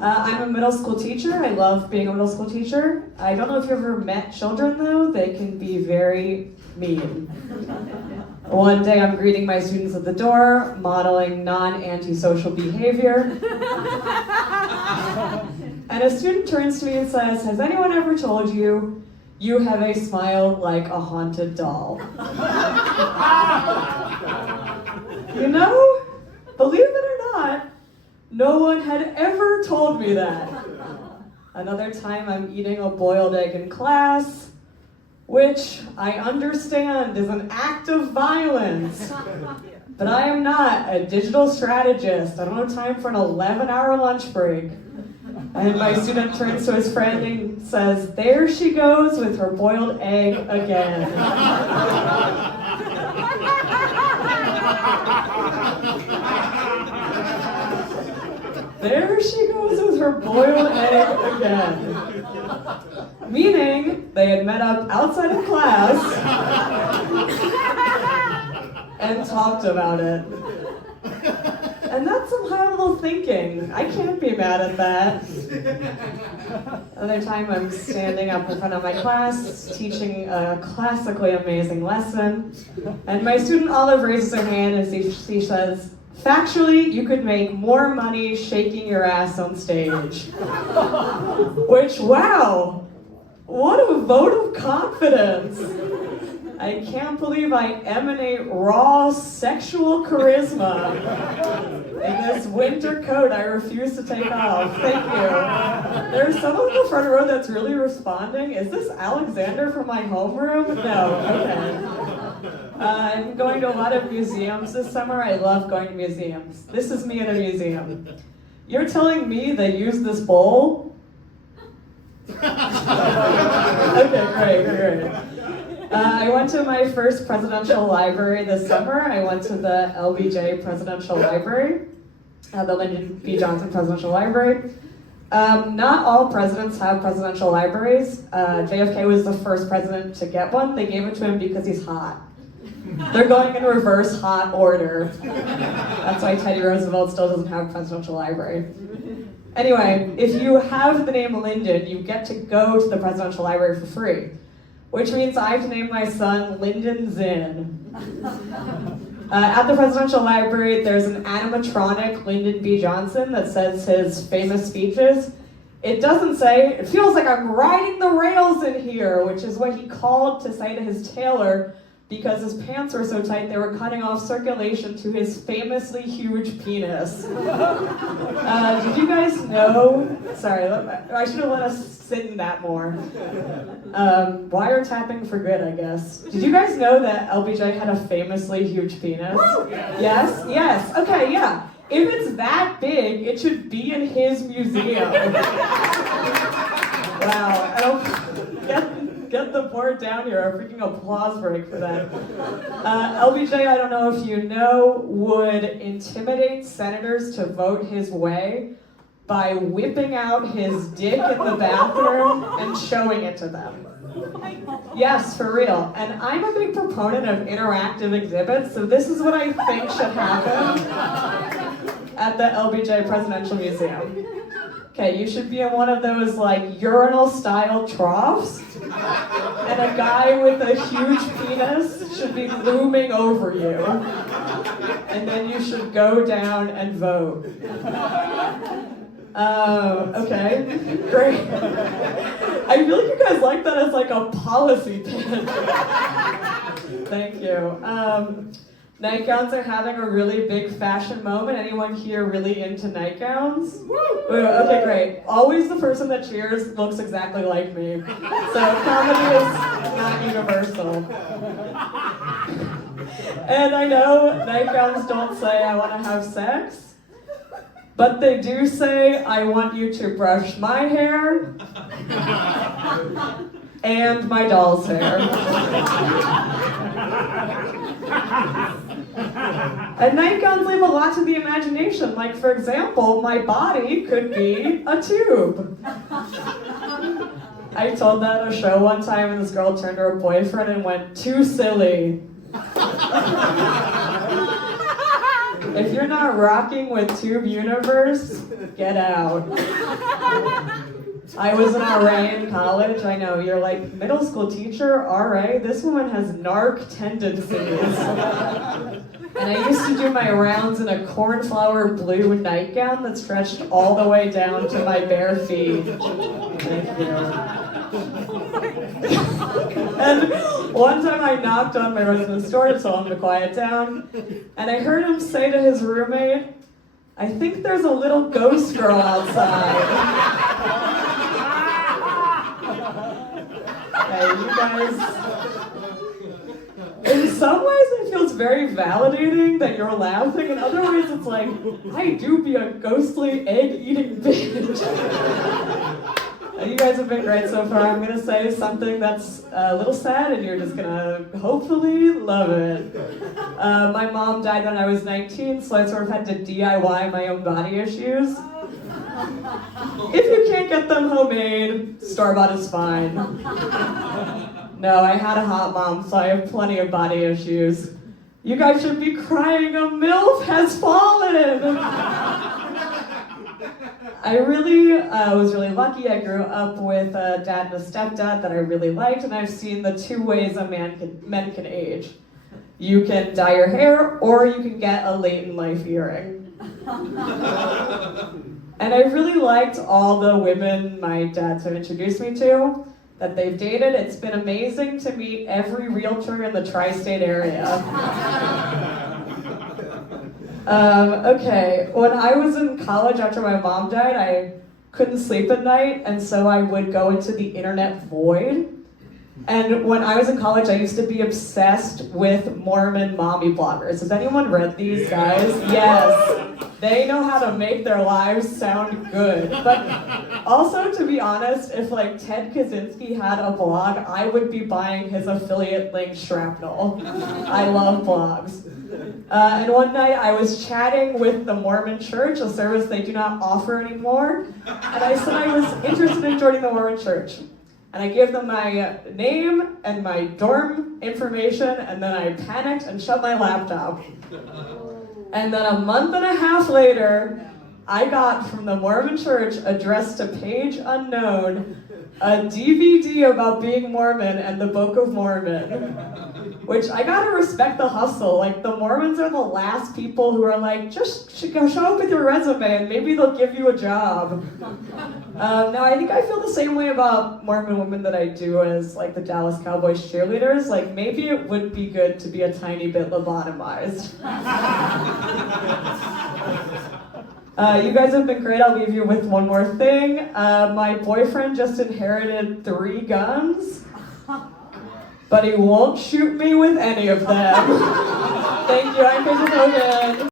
I'm a middle school teacher. I love being a middle school teacher. I don't know if you've ever met children, though. They can be very mean. One day I'm greeting my students at the door, modeling non-antisocial behavior. And a student turns to me and says, "Has anyone ever told you you have a smile like a haunted doll?" You know, believe it or not, no one had ever told me that. Another time I'm eating a boiled egg in class, which I understand is an act of violence. But I am not a digital strategist. I don't have time for an 11-hour lunch break. And my student turns to his friend and says, "There she goes with her boiled egg again." There she goes with her boiled egg again. Meaning, they had met up outside of class and talked about it. And that's some high-level thinking. I can't be mad at that. Another time I'm standing up in front of my class, teaching a classically amazing lesson, and my student Olive raises her hand and she says, "Factually, you could make more money shaking your ass on stage." Which, wow, what a vote of confidence. I can't believe I emanate raw sexual charisma in this winter coat I refuse to take off. Thank you. There's someone in the front row that's really responding. Is this Alexander from my homeroom? No, okay. I'm going to a lot of museums this summer. I love going to museums. This is me at a museum. You're telling me they use this bowl? Okay, great. I went to my first presidential library this summer. I went to the LBJ Presidential Library, the Lyndon B. Johnson Presidential Library. Not all presidents have presidential libraries. JFK was the first president to get one. They gave it to him because he's hot. They're going in reverse hot order. That's why Teddy Roosevelt still doesn't have a presidential library. Anyway, if you have the name Lyndon, you get to go to the presidential library for free. Which means I have to name my son Lyndon Zinn. At the Presidential Library, there's an animatronic Lyndon B. Johnson that says his famous speeches. It doesn't say, "It feels like I'm riding the rails in here," which is what he called to say to his tailor because his pants were so tight they were cutting off circulation to his famously huge penis. Did you guys know? Sorry, I should have let us sit in that more. Wiretapping for good, I guess. Did you guys know that LBJ had a famously huge penis? Yes. Okay, yeah. If it's that big, it should be in his museum. Wow, I don't get the board down here. A freaking applause break for that. LBJ, I don't know if you know, would intimidate senators to vote his way by whipping out his dick in the bathroom and showing it to them. Yes, for real. And I'm a big proponent of interactive exhibits, so this is what I think should happen at the LBJ Presidential Museum. Okay, you should be in one of those like urinal-style troughs, and a guy with a huge penis should be looming over you. And then you should go down and vote. Okay, great. I feel like you guys like that as like a policy pin. Thank you. Nightgowns are having a really big fashion moment. Anyone here really into nightgowns? Okay, great. Always the person that cheers looks exactly like me. So comedy is not universal. And I know nightgowns don't say I want to have sex, but they do say I want you to brush my hair and my doll's hair. And nightgowns leave a lot to the imagination. Like, for example, my body could be a tube. I told that at a show one time, and this girl turned to her boyfriend and went, "Too silly." If you're not rocking with Tube Universe, get out. I was an RA in college. I know, you're like, middle school teacher, RA? This woman has narc tendencies. And I used to do my rounds in a cornflower blue nightgown that stretched all the way down to my bare feet. Thank you. And one time I knocked on my resident's door to tell him to quiet down, and I heard him say to his roommate, "I think there's a little ghost girl outside." Okay, you guys, in some ways it feels very validating that you're laughing, in other ways it's like, I do be a ghostly egg-eating bitch. You guys have been great so far. I'm gonna say something that's a little sad and you're just gonna hopefully love it. My mom died when I was 19, so I sort of had to DIY my own body issues. If you can't get them homemade, store-bought is fine. No, I had a hot mom, so I have plenty of body issues. You guys should be crying, a MILF has fallen! I really was really lucky. I grew up with a dad and a stepdad that I really liked, and I've seen the two ways men can age. You can dye your hair, or you can get a late-in-life earring. And I really liked all the women my dads have introduced me to, that they've dated. It's been amazing to meet every realtor in the tri-state area. Okay, when I was in college after my mom died, I couldn't sleep at night, and so I would go into the internet void. And when I was in college, I used to be obsessed with Mormon mommy bloggers. Has anyone read these guys? Yes. They know how to make their lives sound good. But also, to be honest, if like Ted Kaczynski had a blog, I would be buying his affiliate link shrapnel. I love blogs. And one night I was chatting with the Mormon Church, a service they do not offer anymore, and I said I was interested in joining the Mormon Church. And I gave them my name and my dorm information, and then I panicked and shut my laptop. And then a month and a half later, I got from the Mormon Church, addressed to Page Unknown, a DVD about being Mormon and the Book of Mormon. Which, I gotta respect the hustle. Like, the Mormons are the last people who are like, just show up with your resume and maybe they'll give you a job. Now, I think I feel the same way about Mormon women that I do as like the Dallas Cowboys cheerleaders. Like, maybe it would be good to be a tiny bit lobotomized. You guys have been great. I'll leave you with one more thing. My boyfriend just inherited 3 guns, but he won't shoot me with any of them. Thank you. I'm Paige Smith-Hogan.